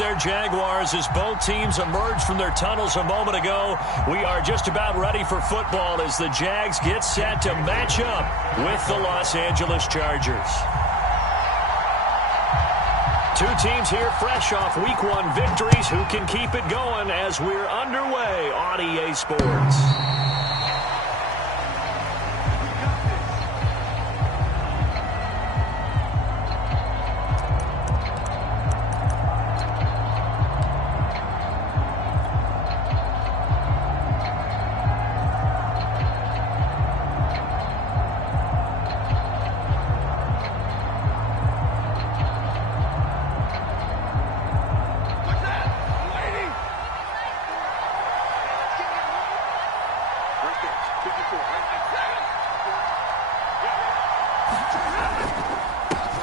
there, Jaguars, as both teams emerged from their tunnels a moment ago. We are just about ready for football as the Jags get set to match up with the Los Angeles Chargers. Two teams here fresh off Week 1 victories. Who can keep it going as we're underway on EA Sports?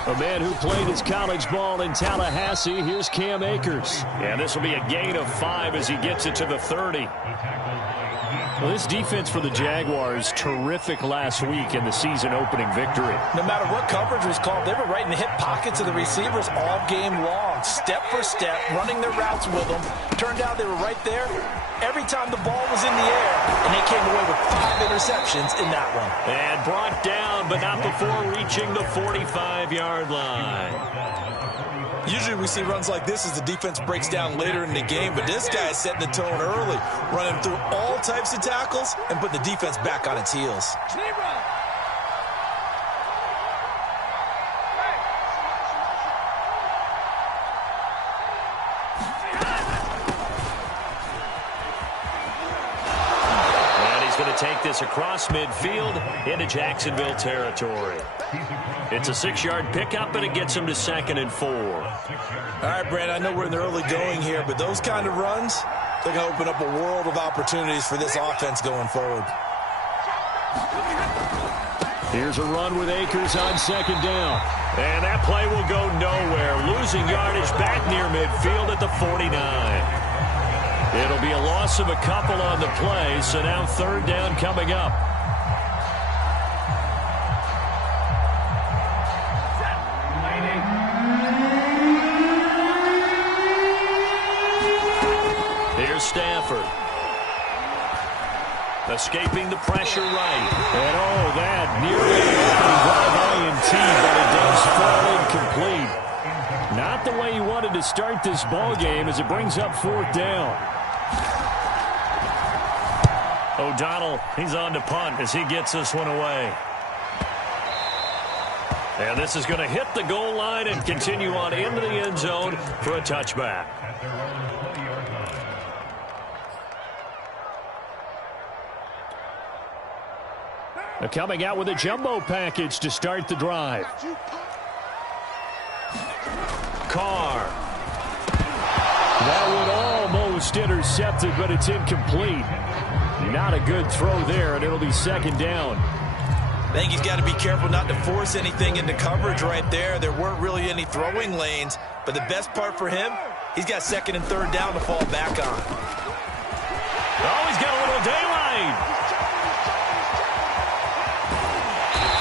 A man who played his college ball in Tallahassee, here's Cam Akers. And this will be a gain of 5 as he gets it to the 30. Well, this defense for the Jaguars, terrific last week in the season-opening victory. No matter what coverage was called, they were right in the hip pockets of the receivers all game long, step for step, running their routes with them. Turned out they were right there every time the ball was in the air, and they came away with 5 interceptions in that one. And brought down, but not before reaching the 45-yard line. Usually we see runs like this as the defense breaks down later in the game, but this guy is setting the tone early, running through all types of tackles and put the defense back on its heels. Take this across midfield into Jacksonville territory. It's a 6-yard pickup, and it gets him to 2nd and 4. All right, Brand, I know we're in the early going here, but those kind of runs, they're going to open up a world of opportunities for this offense going forward. Here's a run with Akers on 2nd down. And that play will go nowhere. Losing yardage back near midfield at the 49. It'll be a loss of a couple on the play, so now 3rd down coming up. Here's Stafford. Escaping the pressure right. And oh, that nearly opening drive INT, but it does fall incomplete. Not the way he wanted to start this ball game as it brings up 4th down. O'Donnell, he's on to punt as he gets this one away. And this is going to hit the goal line and continue on into the end zone for a touchback. They're coming out with a jumbo package to start the drive. Carr. That one almost intercepted, but it's incomplete. Not a good throw there, and it'll be 2nd down. I think he's got to be careful not to force anything into coverage right there. There weren't really any throwing lanes, but the best part for him, he's got 2nd and 3rd down to fall back on. Oh, he's got a little daylight.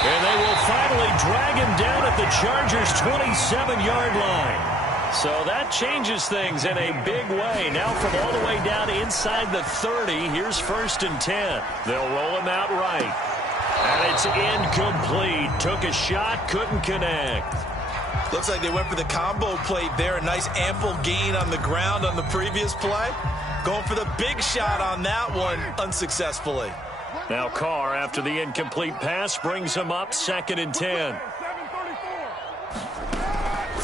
And they will finally drag him down at the Chargers' 27-yard line. So that changes things in a big way. Now from all the way down inside the 30, here's 1st and 10. They'll roll him out right. And it's incomplete. Took a shot, couldn't connect. Looks like they went for the combo plate there. A nice ample gain on the ground on the previous play. Going for the big shot on that one unsuccessfully. Now Carr, after the incomplete pass, brings him up 2nd and 10.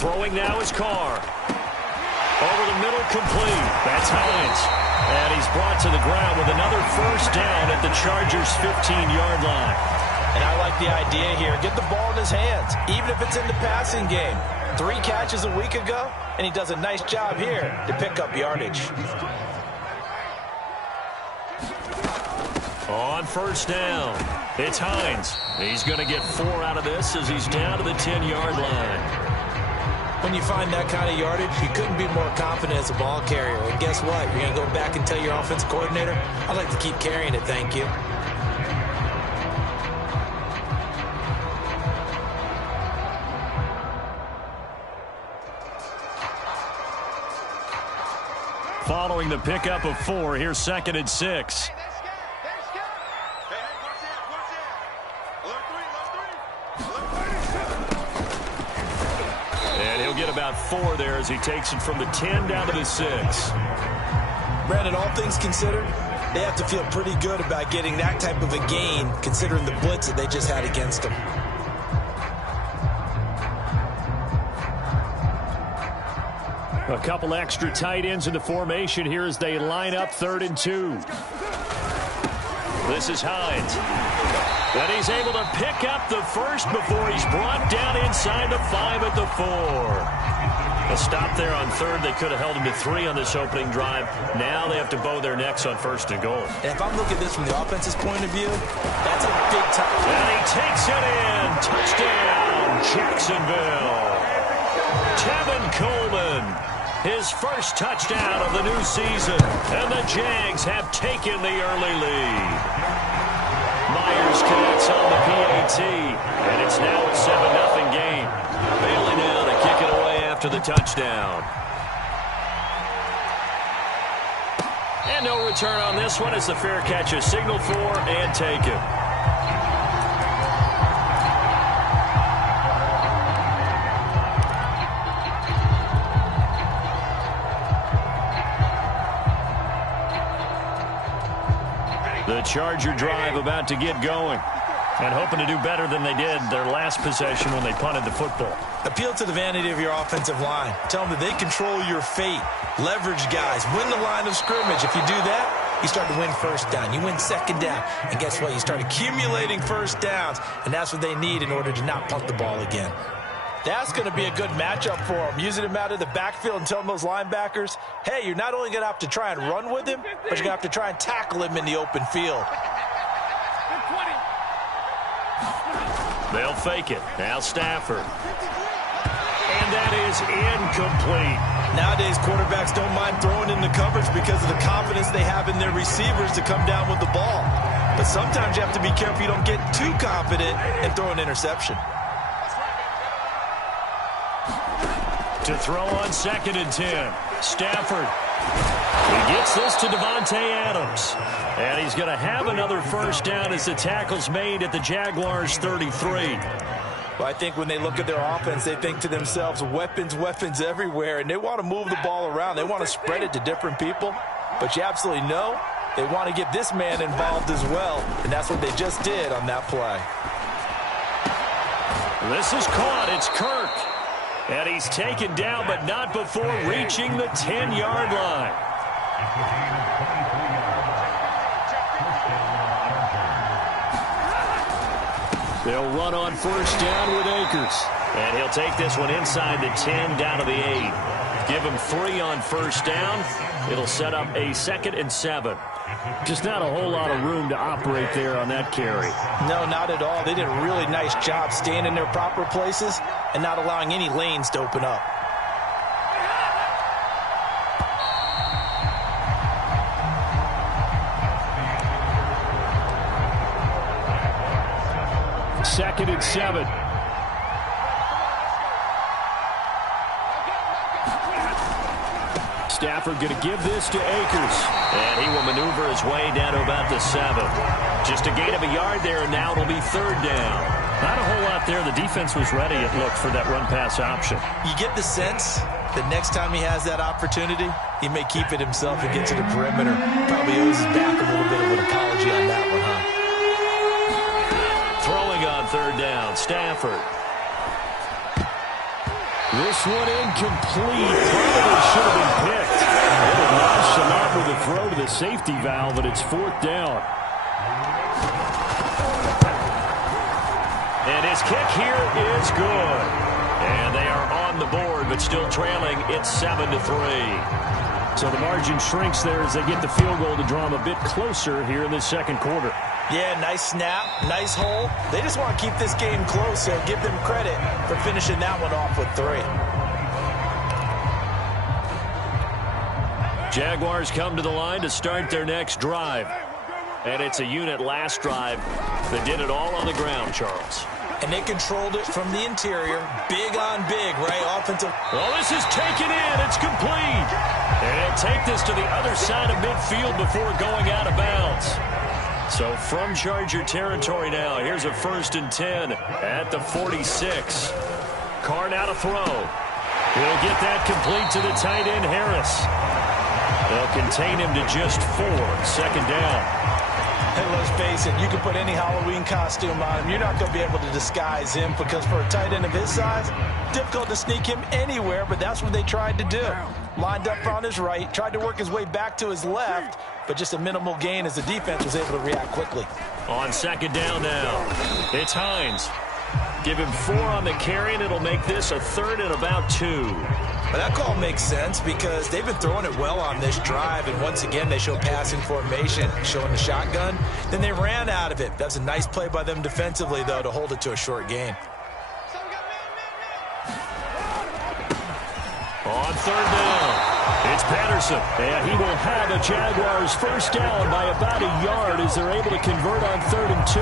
Throwing now is Carr. Over the middle, complete. That's Hines. And he's brought to the ground with another 1st down at the Chargers' 15-yard line. And I like the idea here. Get the ball in his hands, even if it's in the passing game. 3 catches a week ago, and he does a nice job here to pick up yardage. On 1st down, it's Hines. He's going to get 4 out of this as he's down to the 10-yard line. When you find that kind of yardage, you couldn't be more confident as a ball carrier. And guess what? You're going to go back and tell your offensive coordinator, I'd like to keep carrying it, thank you. Following the pickup of 4, here's 2nd and 6. And he'll get about 4 there as he takes it from the 10 down to the 6. Brandon, all things considered, they have to feel pretty good about getting that type of a gain, considering the blitz that they just had against them. A couple extra tight ends in the formation here as they line up 3rd and 2. This is Hines. And he's able to pick up the first before he's brought down inside the 5 at the 4. A stop there on 3rd. They could have held him to 3 on this opening drive. Now they have to bow their necks on 1st and goal. And if I'm looking at this from the offense's point of view, that's a big time. And he takes it in. Touchdown, Jacksonville. Tevin Coleman. His first touchdown of the new season. And the Jags have taken the early lead. Myers connects on the PAT. And it's now a 7-0 game. Bailey now to kick it away after the touchdown. And no return on this one as the fair catch is signaled for and taken. The Charger drive about to get going and hoping to do better than they did their last possession when they punted the football. Appeal to the vanity of your offensive line. Tell them that they control your fate. Leverage guys. Win the line of scrimmage. If you do that, you start to win 1st down. You win 2nd down. And guess what? You start accumulating 1st downs. And that's what they need in order to not punt the ball again. That's going to be a good matchup for them. Using him out of the backfield and telling those linebackers, hey, you're not only going to have to try and run with him, but you're going to have to try and tackle him in the open field. They'll fake it. Now Stafford. And that is incomplete. Nowadays, quarterbacks don't mind throwing in the coverage because of the confidence they have in their receivers to come down with the ball. But sometimes you have to be careful you don't get too confident and throw an interception. To throw on 2nd and 10. Stafford. He gets this to Devontae Adams. And he's going to have another 1st down as the tackle's made at the Jaguars' 33. Well, I think when they look at their offense, they think to themselves, weapons, weapons everywhere, and they want to move the ball around. They want to spread it to different people. But you absolutely know they want to get this man involved as well, and that's what they just did on that play. This is caught. It's Kirk. And he's taken down, but not before reaching the 10-yard line. They'll run on 1st down with Akers. And he'll take this one inside the 10 down to the 8. Give him 3 on 1st down. It'll set up a 2nd and 7. Just not a whole lot of room to operate there on that carry. No, not at all. They did a really nice job staying in their proper places and not allowing any lanes to open up. Second and 7. Stafford going to give this to Akers. And he will maneuver his way down to about the 7. Just a gain of a yard there, and now it'll be 3rd down. Not a whole lot there. The defense was ready, it looked, for that run-pass option. You get the sense that next time he has that opportunity, he may keep it himself and get to the perimeter. Probably owes his back a little bit of an apology on that one, huh? Throwing on 3rd down, Stafford. This one incomplete. Probably should have been picked. Little nonchalant with a throw to the safety valve, but it's 4th down. And his kick here is good. And they are on the board, but still trailing. It's 7-3. So the margin shrinks there as they get the field goal to draw them a bit closer here in the 2nd quarter. Yeah, nice snap, nice hole. They just want to keep this game close, so give them credit for finishing that one off with 3. Jaguars come to the line to start their next drive. And it's a unit last drive that did it all on the ground, Charles. And they controlled it from the interior. Big on big, right? Offensive. Well, this is taken in. It's complete. And take this to the other side of midfield before going out of bounds. So from Charger territory now, here's a 1st and 10 at the 46. Carr now to throw. He'll get that complete to the tight end, Harris. They'll contain him to just 4. 2nd down. And let's face it, you can put any Halloween costume on him. You're not going to be able to disguise him because for a tight end of his size, difficult to sneak him anywhere, but that's what they tried to do. Lined up on his right, tried to work his way back to his left, but just a minimal gain as the defense was able to react quickly. On 2nd down now, it's Hines. Give him 4 on the carry, and it'll make this a 3rd and about 2. But that call makes sense because they've been throwing it well on this drive, and once again they show passing formation, showing the shotgun. Then they ran out of it. That's a nice play by them defensively, though, to hold it to a short gain. On 3rd down, it's Patterson, and he will have the Jaguars' 1st down by about a yard as they're able to convert on 3rd and 2.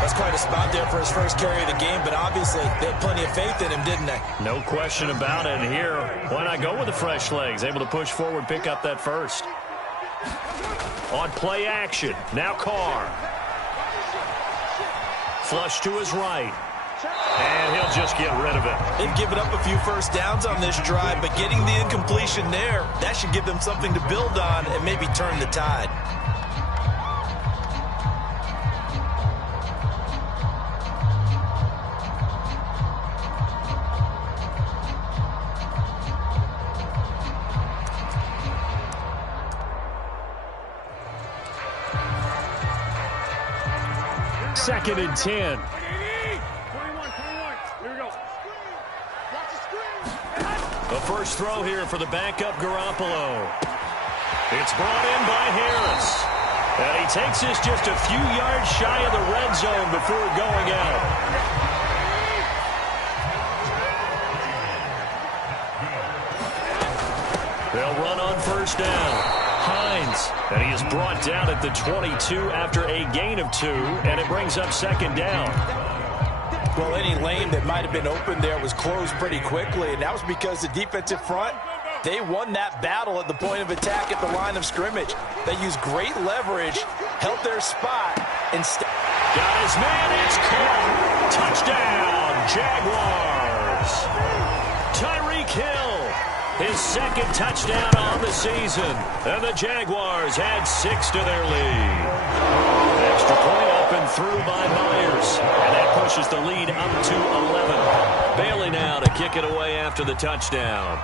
That's quite a spot there for his first carry of the game, but obviously they had plenty of faith in him, didn't they? No question about it. And here, why not go with the fresh legs? Able to push forward, pick up that 1st. On play action, now Carr. Flush to his right. And he'll just get rid of it. They've given up a few 1st downs on this drive, but getting the incompletion there, that should give them something to build on and maybe turn the tide. Second and 10. 21. Here we go. The first throw here for the backup Garoppolo. It's brought in by Harris. And he takes this just a few yards shy of the red zone before going out. They'll run on 1st down. Hines, and he is brought down at the 22 after a gain of 2, and it brings up 2nd down. Well, any lane that might have been open there was closed pretty quickly, and that was because the defensive front, they won that battle at the point of attack at the line of scrimmage. They used great leverage, held their spot, and got his man, it's caught. Touchdown, Jaguars. Tyreek Hill. His 2nd touchdown on the season. And the Jaguars add 6 to their lead. Extra point up and through by Myers. And that pushes the lead up to 11. Bailey now to kick it away after the touchdown.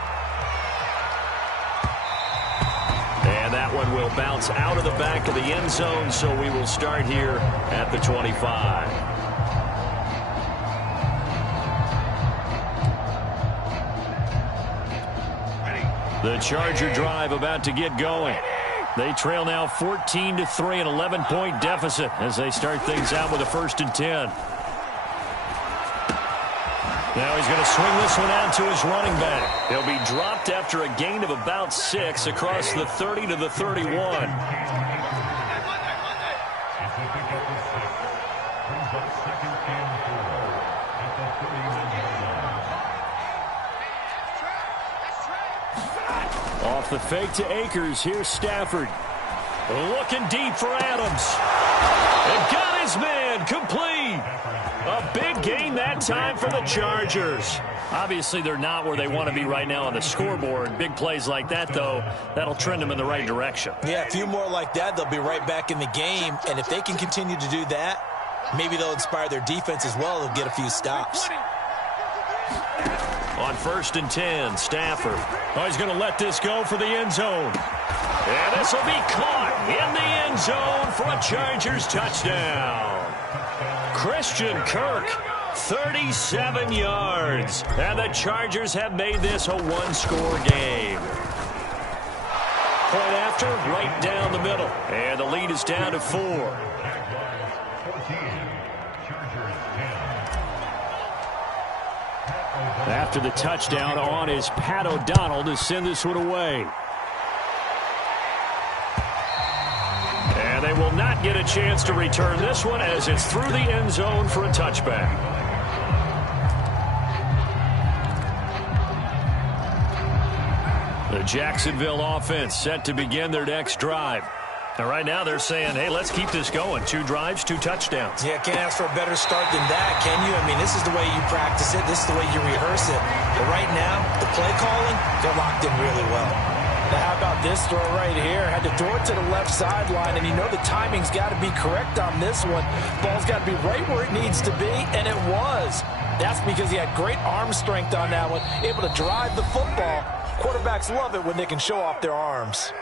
And that one will bounce out of the back of the end zone, so we will start here at the 25. The Charger drive about to get going. They trail now 14-3, an 11-point deficit as they start things out with a 1st and 10. Now he's going to swing this one out to his running back. He'll be dropped after a gain of about 6 across the 30 to the 31. Off the fake to Akers. Here's Stafford. Looking deep for Adams. And got his man complete. A big gain that time for the Chargers. Obviously, they're not where they want to be right now on the scoreboard. Big plays like that, though, that'll trend them in the right direction. Yeah, a few more like that, they'll be right back in the game. And if they can continue to do that, maybe they'll inspire their defense as well. They'll get a few stops. On 1st and 10, Stafford. Oh, he's going to let this go for the end zone. And this will be caught in the end zone for a Chargers touchdown. Christian Kirk, 37 yards. And the Chargers have made this a one-score game. Point after, right down the middle. And the lead is down to 4. After the touchdown on is Pat O'Donnell to send this one away. And they will not get a chance to return this one as it's through the end zone for a touchback. The Jacksonville offense set to begin their next drive. And right now they're saying, hey, let's keep this going. 2 drives, 2 touchdowns. Yeah, can't ask for a better start than that, can you? I mean, this is the way you practice it. This is the way you rehearse it. But right now, the play calling, they're locked in really well. Now, how about this throw right here? Had to throw it to the left sideline, and you know the timing's got to be correct on this one. Ball's got to be right where it needs to be, and it was. That's because he had great arm strength on that one, able to drive the football. Quarterbacks love it when they can show off their arms.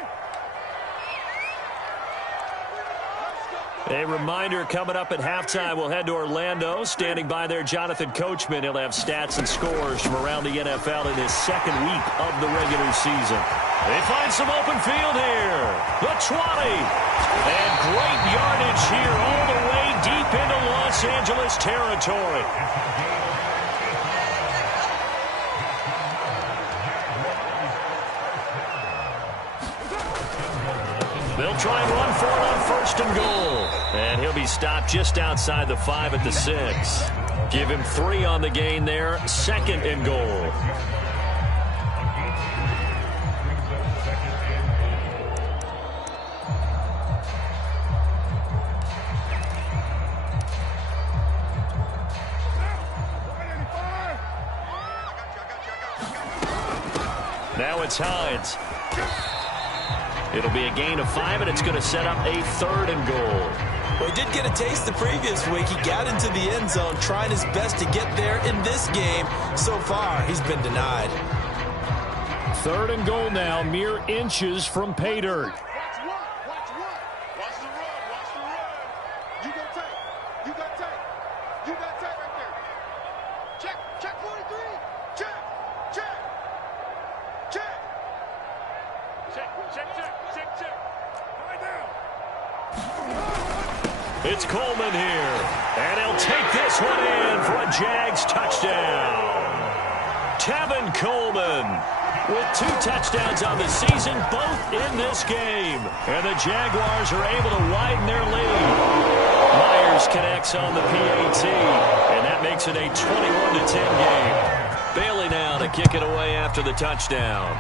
A reminder coming up at halftime, we'll head to Orlando. Standing by there, Jonathan Coachman. He'll have stats and scores from around the NFL in his second week of the regular season. They find some open field here. The 20. And great yardage here all the way deep into Los Angeles territory. They'll try and run for it on 1st and goal. And he'll be stopped just outside the 5 at the 6. Give him 3 on the gain there. 2nd and goal. Now it's Hines. It'll be a gain of 5, and it's going to set up a 3rd and goal. Well, he did get a taste the previous week. He got into the end zone, trying his best to get there in this game. So far, he's been denied. 3rd and goal now, mere inches from pay dirt. Watch the run. Watch the run. You got tape. You got tape right there. Check 43. Check. Right now. It's Coleman here. And he'll take this one in for a Jags touchdown. Tevin Coleman with 2 touchdowns on the season, both in this game. And the Jaguars are able to widen their lead. Myers connects on the PAT, and that makes it a 21-10 game. Bailey now to kick it away after the touchdown.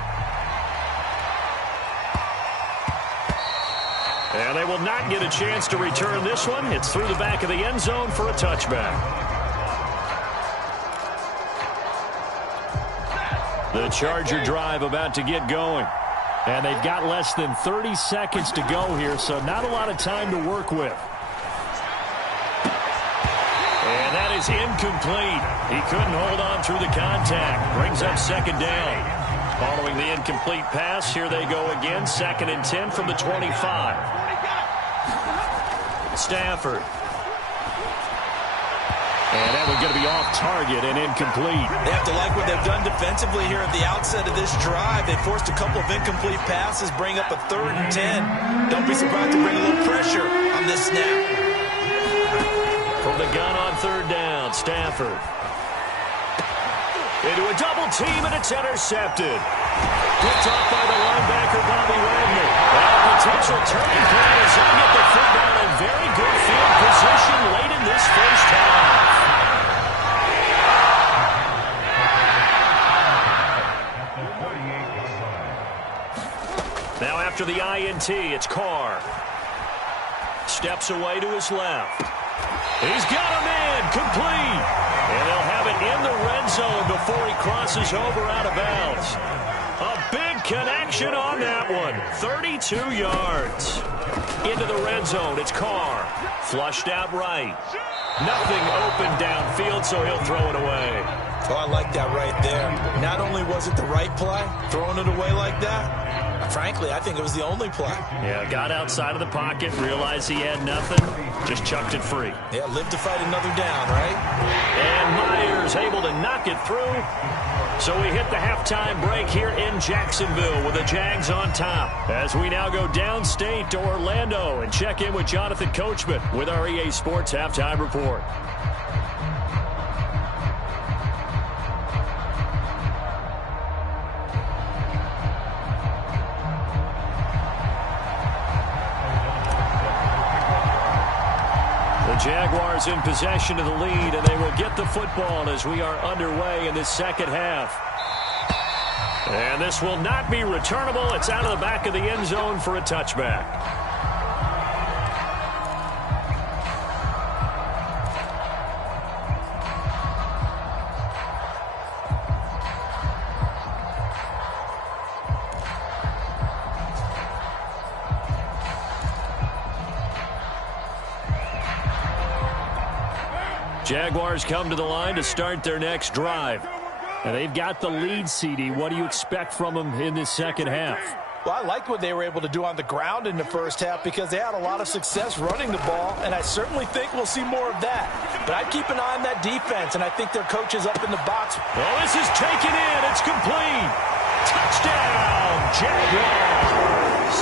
And they will not get a chance to return this one. It's through the back of the end zone for a touchback. The Charger drive about to get going. And they've got less than 30 seconds to go here, so not a lot of time to work with. And that is incomplete. He couldn't hold on through the contact. Brings up 2nd down. Following the incomplete pass, here they go again. 2nd and 10 from the 25. Stafford. And that one's going to be off target and incomplete. They have to like what they've done defensively here at the outset of this drive. They forced a couple of incomplete passes, bring up a 3rd and 10. Don't be surprised to bring a little pressure on this snap. From the gun on 3rd down, Stafford. Into a double team, and it's intercepted. Picked off by the linebacker, Bobby Wagner. And a potential turning point as they get the football in very good field position late in this first half. Now after the INT, it's Carr. Steps away to his left. He's got him in, complete. And they'll have it in the red zone before he crosses over out of bounds. A big connection on that one. 32 yards. Into the red zone, it's Carr. Flushed out right. Nothing open downfield, so he'll throw it away. Oh, I like that right there. Not only was it the right play, throwing it away like that, frankly, I think it was the only play. Yeah, got outside of the pocket, realized he had nothing, just chucked it free. Yeah, live to fight another down, right? And Myers able to knock it through. So we hit the halftime break here in Jacksonville with the Jags on top. As we now go downstate to Orlando and check in with Jonathan Coachman with our EA Sports Halftime Report. Jaguars in possession of the lead, and they will get the football as we are underway in this second half. And this will not be returnable. It's out of the back of the end zone for a touchback. Jaguars come to the line to start their next drive. And they've got the lead, CD. What do you expect from them in this second half? Well, I like what they were able to do on the ground in the first half because they had a lot of success running the ball, and I certainly think we'll see more of that. But I'd keep an eye on that defense, and I think their coach is up in the box. Well, this is taken in. It's complete. Touchdown, Jaguars.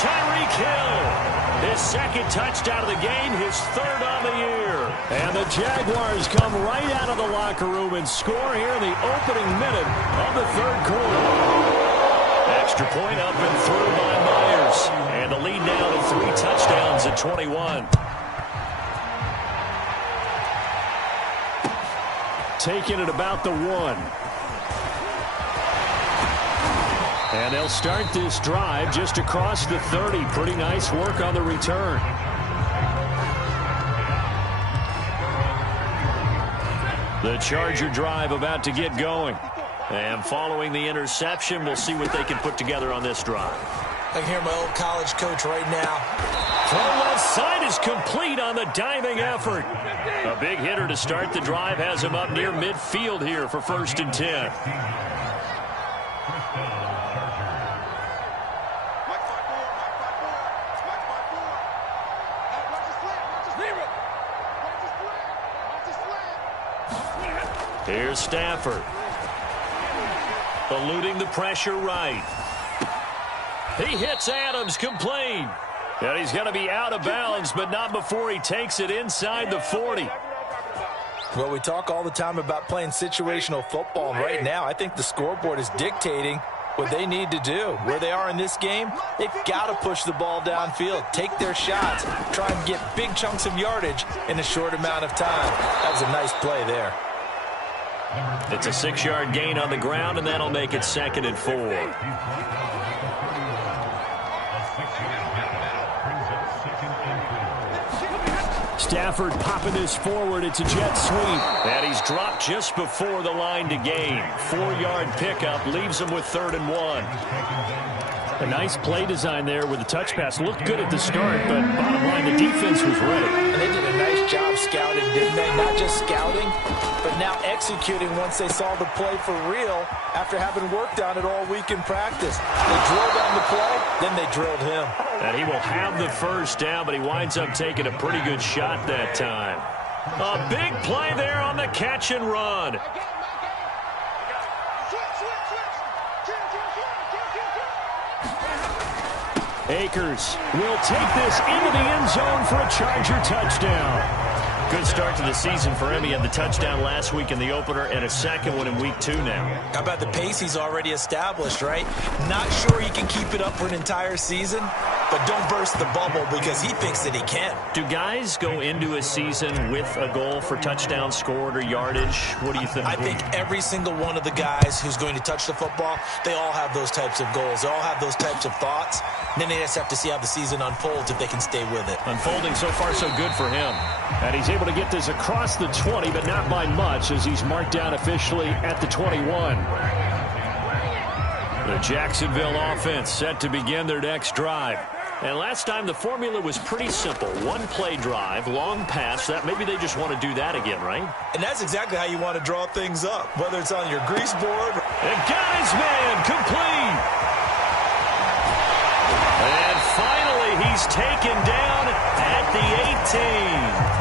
Tyreek Hill. His second touchdown of the game, his third on the year. And the Jaguars come right out of the locker room and score here in the opening minute of the third quarter. Extra point up and through by Myers. And the lead now to 3 touchdowns at 21. Taking it about the 1. And they'll start this drive just across the 30. Pretty nice work on the return. The Charger drive about to get going. And following the interception, we'll see what they can put together on this drive. I can hear my old college coach right now. Throw left side is complete on the diving effort. A big hitter to start the drive has him up near midfield here for 1st and 10. Here's Stafford. Eluding the pressure right. He hits Adams complete. And he's going to be out of bounds, but not before he takes it inside the 40. Well, we talk all the time about playing situational football, and right now I think the scoreboard is dictating what they need to do. Where they are in this game, they've got to push the ball downfield, take their shots, try and get big chunks of yardage in a short amount of time. That was a nice play there. It's a 6-yard gain on the ground, and that'll make it 2nd and 4. Stafford popping this forward. It's a jet sweep. And he's dropped just before the line to gain. 4-yard pickup leaves him with 3rd and 1. A nice play design there with the touch pass. Looked good at the start, but bottom line, the defense was ready. And they did a nice job scouting, didn't they? Not just scouting, but now executing once they saw the play for real after having worked on it all week in practice. They drilled on the play, then they drilled him. And he will have the first down, but he winds up taking a pretty good shot that time. A big play there on the catch and run. Akers will take this into the end zone for a Charger touchdown. Good start to the season for him. He had the touchdown last week in the opener and a second one in week 2 now. How about the pace he's already established, right? Not sure he can keep it up for an entire season, but don't burst the bubble because he thinks that he can. Do guys go into a season with a goal for touchdown scored or yardage? What do you think? I think every single one of the guys who's going to touch the football, they all have those types of goals. They all have those types of thoughts. And then they just have to see how the season unfolds if they can stay with it. Unfolding so far so good for him. And he's able to get this across the 20, but not by much as he's marked down officially at the 21. The Jacksonville offense set to begin their next drive. And last time the formula was pretty simple. 1-play drive, long pass. That maybe they just want to do that again, right? And that's exactly how you want to draw things up, whether it's on your grease board. And got his man complete. And finally he's taken down at the 18.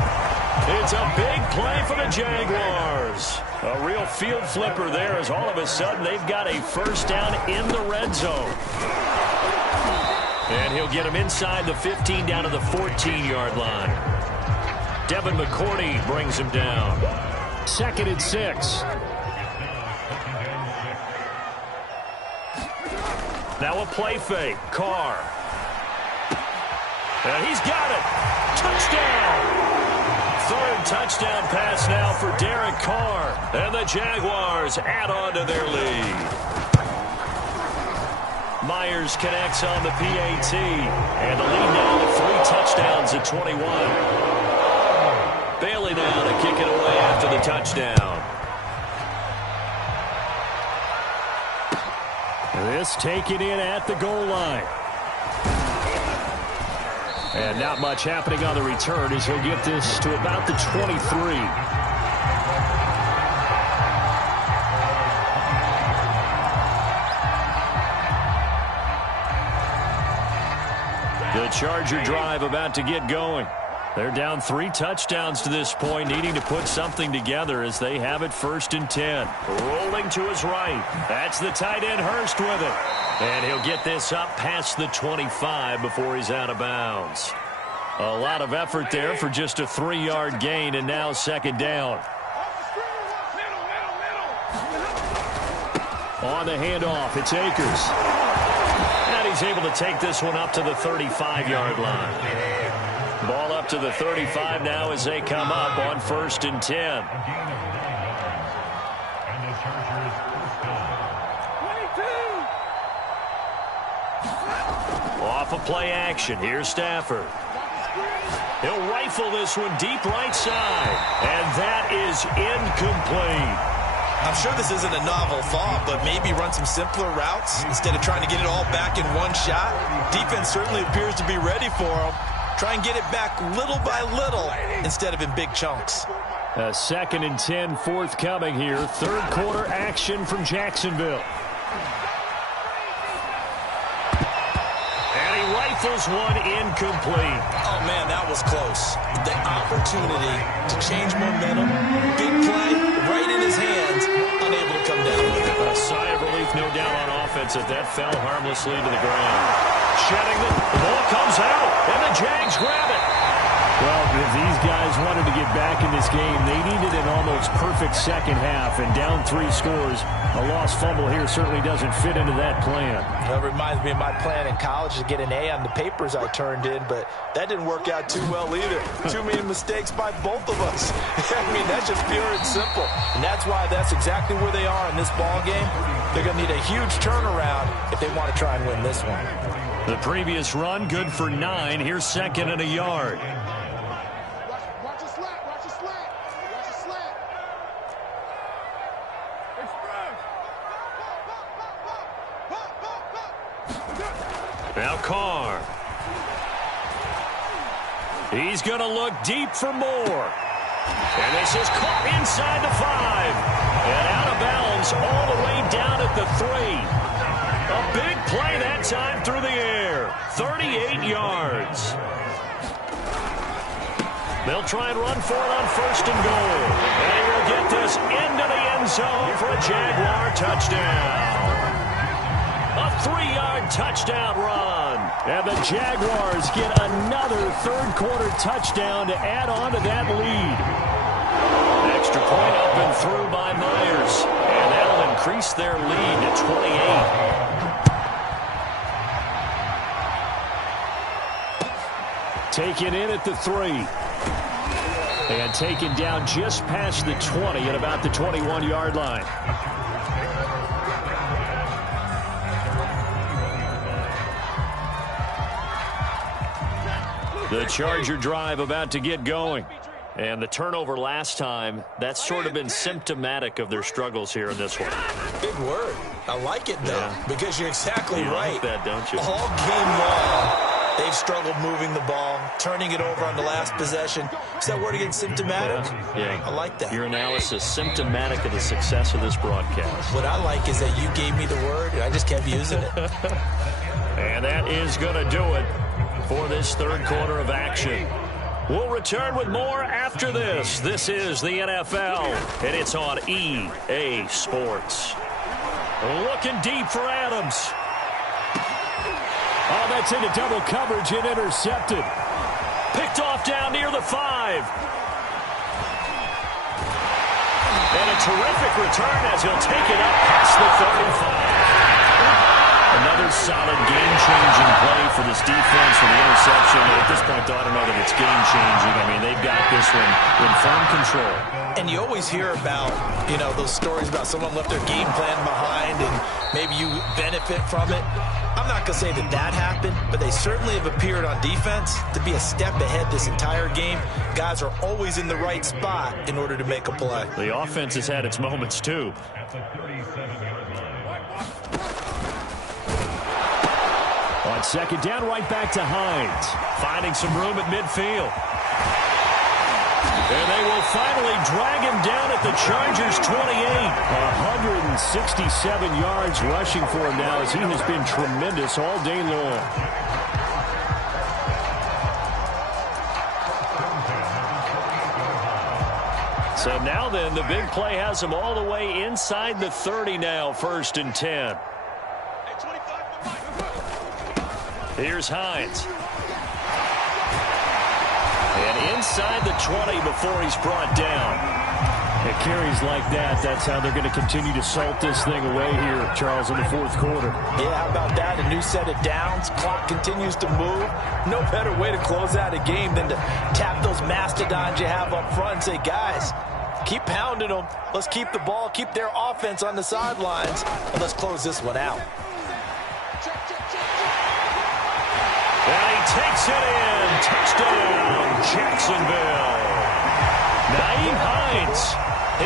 It's a big play for the Jaguars. A real field flipper there as all of a sudden they've got a first down in the red zone. And he'll get him inside the 15 down to the 14-yard line. Devin McCourty brings him down. 2nd and 6. Now a play fake. Carr. And he's got it. Touchdown. 3rd touchdown pass now for Derek Carr. And the Jaguars add on to their lead. Myers connects on the PAT. And the lead now to 3 touchdowns at 21. Bailey now to kick it away after the touchdown. This taken in at the goal line. And not much happening on the return as he'll get this to about the 23. The Charger drive about to get going. They're down 3 touchdowns to this point, needing to put something together as they have it 1st and 10. Rolling to his right. That's the tight end Hurst with it. And he'll get this up past the 25 before he's out of bounds. A lot of effort there for just a 3-yard gain, and now 2nd down. On the handoff, it's Akers. And he's able to take this one up to the 35-yard line. Ball up to the 35 now as they come up on 1st and 10. Off of play action. Here's Stafford. He'll rifle this one deep right side. And that is incomplete. I'm sure this isn't a novel thought, but maybe run some simpler routes instead of trying to get it all back in one shot. Defense certainly appears to be ready for him. Try and get it back little by little instead of in big chunks. A 2nd and 10 forthcoming here. 3rd quarter action from Jacksonville. And he rifles one incomplete. Oh, man, that was close. The opportunity to change momentum, big play, right in his hands, unable to come down with it. A sigh of relief, no doubt, on offense that that fell harmlessly to the ground. Shedding the ball comes out, and the Jags grab it. Well, if these guys wanted to get back in this game, they needed an almost perfect second half, and down 3 scores. A lost fumble here certainly doesn't fit into that plan. That reminds me of my plan in college to get an A on the papers I turned in, but that didn't work out too well either. Too many mistakes by both of us. I mean, that's just pure and simple. And that's why that's exactly where they are in this ball game. They're going to need a huge turnaround if they want to try and win this one. The previous run, good for 9. Here's 2nd and a yard. Watch the slant. Watch the slant. Watch the slant. Now Carr. He's going to look deep for more. And this is caught inside the 5. And out of bounds all the way down at the 3. A big play that time through the air. 38 yards. They'll try and run for it on 1st and goal. And he will get this into the end zone for a Jaguar touchdown. A 3-yard touchdown run. And the Jaguars get another 3rd quarter touchdown to add on to that lead. Extra point up and through by Myers. And that'll increase their lead to 28. Taken in at the 3. And taken down just past the 20 at about the 21-yard line. The Charger drive about to get going. And the turnover last time, that's sort of been symptomatic of their struggles here in this one. Big word. I like it, though, because you're exactly right. You like that, don't you? All game long, they've struggled moving the ball, turning it over on the last possession. Is that word again, symptomatic? Yeah. I like that. Your analysis, symptomatic of the success of this broadcast. What I like is that you gave me the word, and I just kept using it. And that is going to do it for this 3rd quarter of action. We'll return with more after this. This is the NFL, and it's on EA Sports. Looking deep for Adams. Oh, that's into double coverage and intercepted. Picked off down near the 5. And a terrific return as he'll take it up past the 35. Another solid game-changing play for this defense for the interception. At this point, I don't know that it's game-changing. I mean, they've got this one in firm control. And you always hear about, you know, those stories about someone left their game plan behind and maybe you benefit from it. I'm I'm not going to say that that happened, but they certainly have appeared on defense to be a step ahead this entire game. Guys are always in the right spot in order to make a play. The offense has had its moments, too. On second down, right back to Hines. Finding some room at midfield. And they will finally drag him down at the Chargers' 28. 167 yards rushing for him now as he has been tremendous all day long. So now then, the big play has him all the way inside the 30 now, 1st and 10. Here's Hines. And inside the 20 before he's brought down. It carries like that. That's how they're going to continue to salt this thing away here, Charles, in the 4th quarter. Yeah, how about that? A new set of downs. Clock continues to move. No better way to close out a game than to tap those mastodons you have up front and say, guys, keep pounding them. Let's keep the ball, keep their offense on the sidelines, and let's close this one out. And he takes it in. Touchdown, Jacksonville. Nyheim Hines,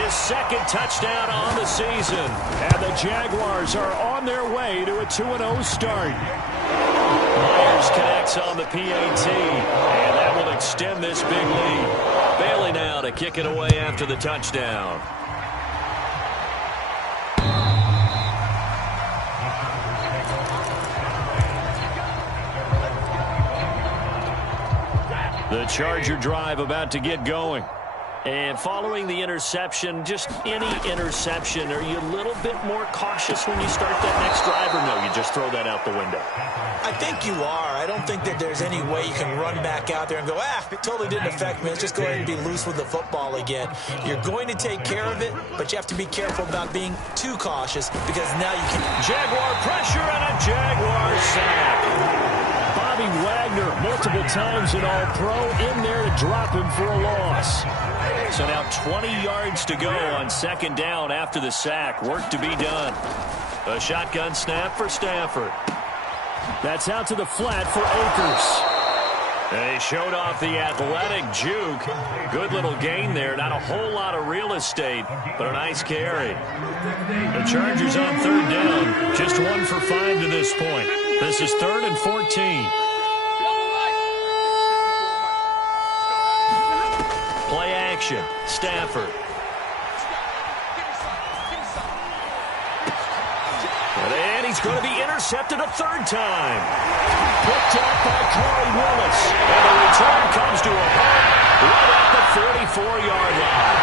his 2nd touchdown on the season. And the Jaguars are on their way to a 2-0 start. Myers connects on the PAT, and that will extend this big lead. Bailey now to kick it away after the touchdown. The Charger drive about to get going. And following the interception, just any interception, are you a little bit more cautious when you start that next drive, or no, you just throw that out the window? I think you are. I don't think that there's any way you can run back out there and go, it totally didn't affect me. Let's just go ahead and be loose with the football again. You're going to take care of it, but you have to be careful about being too cautious because now you can. Jaguar pressure and a Jaguar sack. Bobby Wagner, multiple times an All-Pro, in there to drop him for a loss. So now 20 yards to go on 2nd down after the sack. Work to be done. A shotgun snap for Stafford. That's out to the flat for Akers. They showed off the athletic juke. Good little gain there. Not a whole lot of real estate, but a nice carry. The Chargers on 3rd down. Just 1 for 5 to this point. This is 3rd and 14. Play action. Stafford. And he's going to be intercepted a 3rd time. Picked up by Corey Willis. And the return comes to a halt right at the 44-yard line.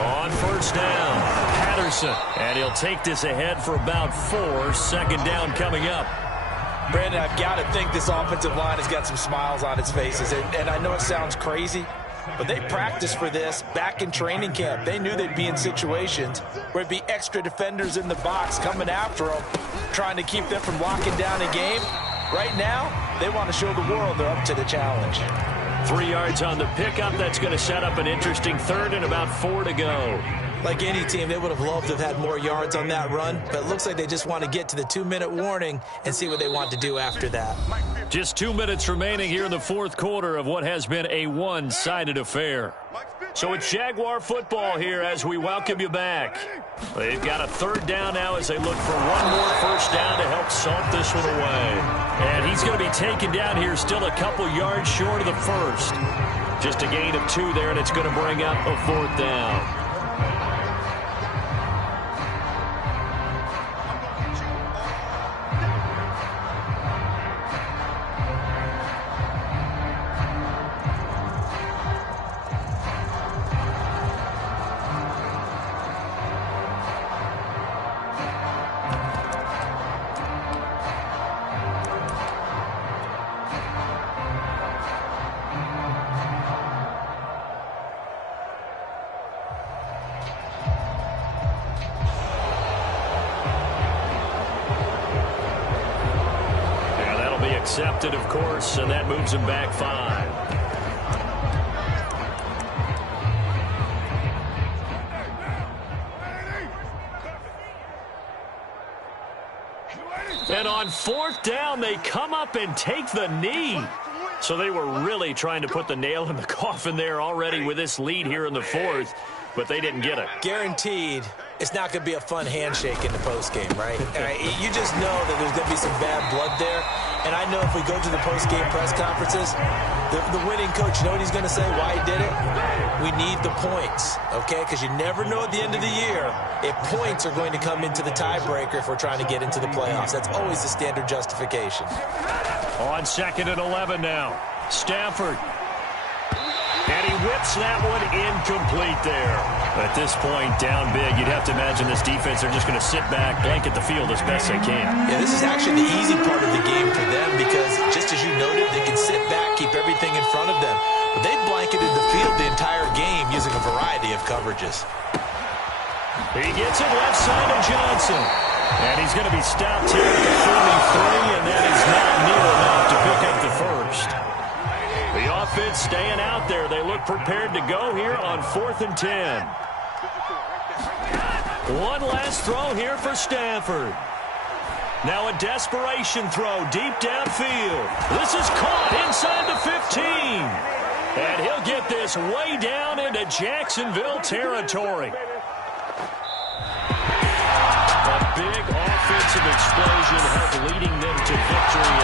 On 1st down, Patterson. And he'll take this ahead for about 4. 2nd down coming up. Brandon, I've got to think this offensive line has got some smiles on its faces. And I know it sounds crazy, but they practiced for this back in training camp. They knew they'd be in situations where it'd be extra defenders in the box coming after them, trying to keep them from locking down a game. Right now, they want to show the world they're up to the challenge. 3 yards on the pickup. That's going to set up an interesting 3rd and about 4 to go. Like any team, they would have loved to have had more yards on that run, but it looks like they just want to get to the 2-minute warning and see what they want to do after that. Just 2 minutes remaining here in the 4th quarter of what has been a one-sided affair. So it's Jaguar football here as we welcome you back. They've got a 3rd down now as they look for one more 1st down to help salt this one away. And he's going to be taken down here still a couple yards short of the 1st. Just a gain of 2 there, and it's going to bring up a 4th down. Accepted, of course, and that moves him back 5. And on 4th down, they come up and take the knee. So they were really trying to put the nail in the coffin there already with this lead here in the 4th, but they didn't get it. Guaranteed it's not going to be a fun handshake in the postgame, right? You just know that there's going to be some bad blood there. And I know if we go to the postgame press conferences, the winning coach, you know what he's going to say, why he did it? We need the points, okay? Because you never know at the end of the year if points are going to come into the tiebreaker if we're trying to get into the playoffs. That's always the standard justification. On 2nd and 11 now. Stafford. And he whips that one incomplete there. At this point, down big, you'd have to imagine this defense, they're just going to sit back, blanket the field as best they can. Yeah, this is actually the easy part of the game for them because, just as you noted, they can sit back, keep everything in front of them. But they've blanketed the field the entire game using a variety of coverages. He gets it left side of Johnson. And he's going to be stopped here at the 43, and that is not near enough to pick up the first. The offense staying out there. They look prepared to go here on 4th and 10. One last throw here for Stafford. Now a desperation throw deep downfield. This is caught inside the 15. And he'll get this way down into Jacksonville territory. A big offensive explosion helped leading them to victory.